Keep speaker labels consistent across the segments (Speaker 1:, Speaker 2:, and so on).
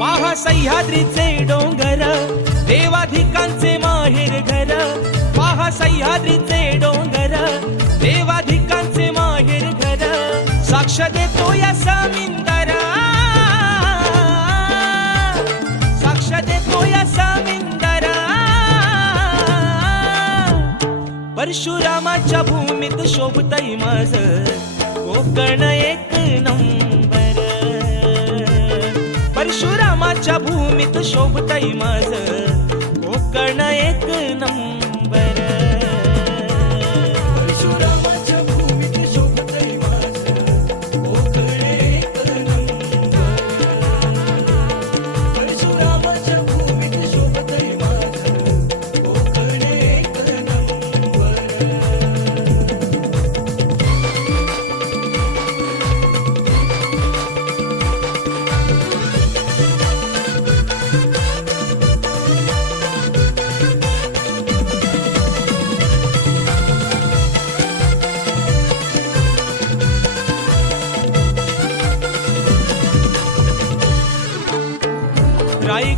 Speaker 1: पाहा सह्याद्रीचे डोंगर देवाधिकांचे माहेर घर. पाहा सह्याद्रीचे डोंगर देवाधिकांचे माहेर घर. साक्ष देतो या समिंदर. साक्ष देतो या समिंदर. परशुरामाच्या भूमीत शोभतई माझ. कोकण भूमीत माझं.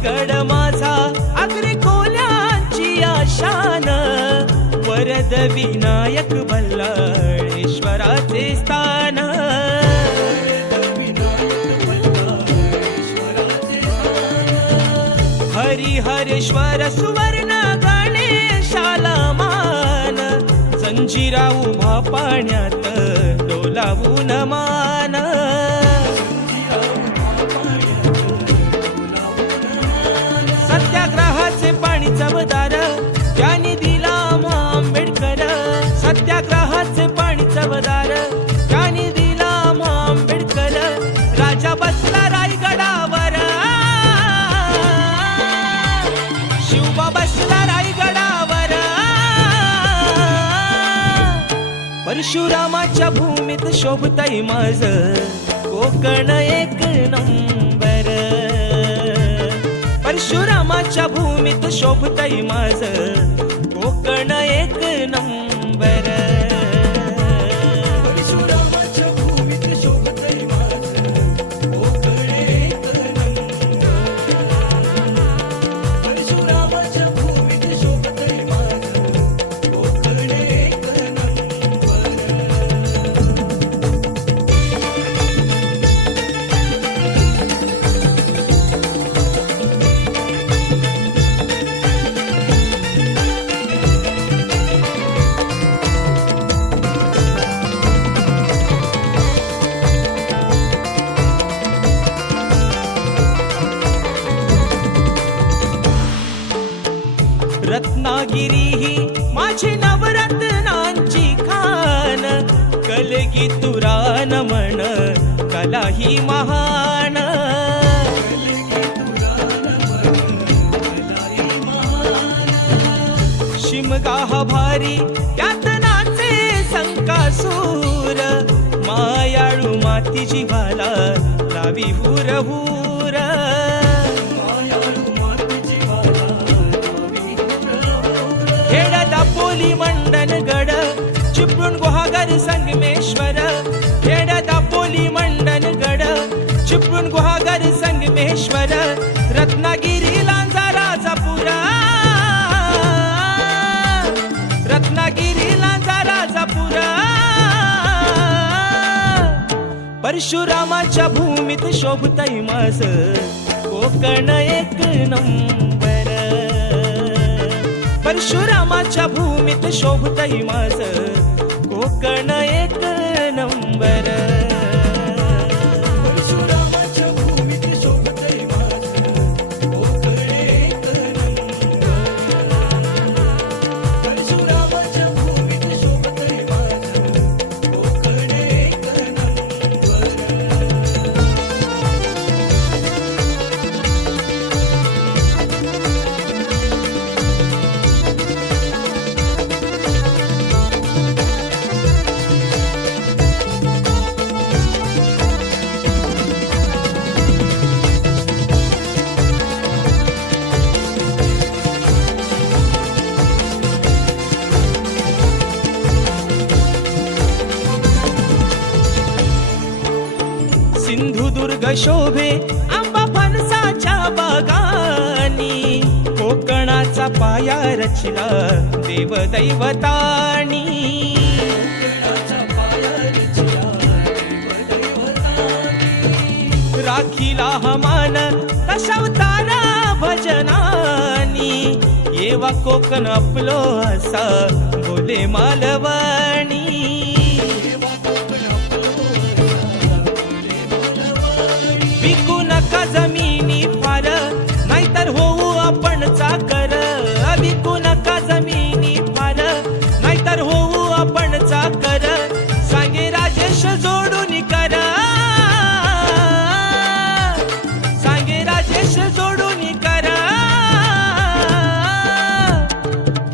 Speaker 2: गड माझा
Speaker 1: अग्रे कोल्यांची आशान. वरद विनायक बल्लाळेश्वराचे स्थान. हरिहरेश्वर सुवर्ण गणेशाला मान. जंजिरा उभा पाण्यात डोलावून मान. पाणी ज्ञानी दिला आंबेडकर सत्याग्रहाचे पाणी चवदार. ज्ञानी दिला आंबेडकर राजा बसला रायगडावर. शिवबा बसला रायगडावर. परशुरामाच्या भूमीत शोभताई माझ. कोकण एक नंबर. परशुरामाच्या भूमीत शोभतय माझ. कोकण एक नंबर. रत्नागिरी ही माझी नवरत्नांची खान. कलगी तुरान म्हण कला ही महान. शिमगा हा भारी त्यात नाचे संकासूर. मायाळू माती जीवाला लावी हुर हुर चिपळूण गुहागर संगमेश्वर खेड दापोली मंडन गड चिपळूण गुहागर संगमेश्वर रत्नागिरी लांजा राजापुरा. रत्नागिरी लांजा राजापुरा. परशुरामाच्या भूमीत शोभतय मास कोकण एक नंबर. परशुरामाच्या भूमीत शोभतय मास कोकण एक शोभे आंबा फणसाच्या बागानी.
Speaker 2: कोकणाचा पाया रचला देवदैवतानी.
Speaker 1: राखीला हमान दशावतारा भजनानी. येवा कोकण आपलो असा बोले मालवणी.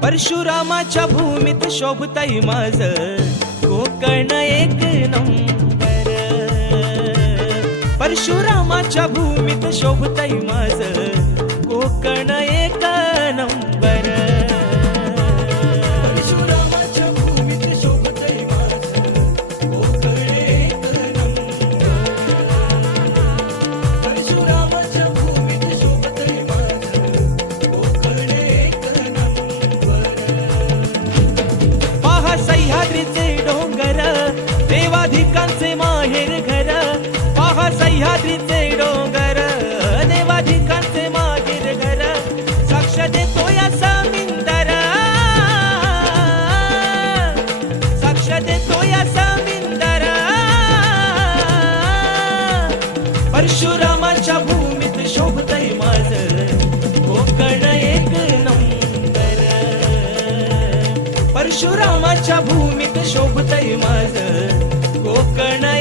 Speaker 1: परशुरामाच्या भूमीत शोभताई माझ. कोकण एक नंबर. परशुरामाच्या भूमीत शोभताई माझ. कोकण एक
Speaker 2: परशुरामाच्या भूमीत शोभतय माझ. कोकण एक नंबर. परशुरामाच्या भूमीत शोभतय माझ. कोकण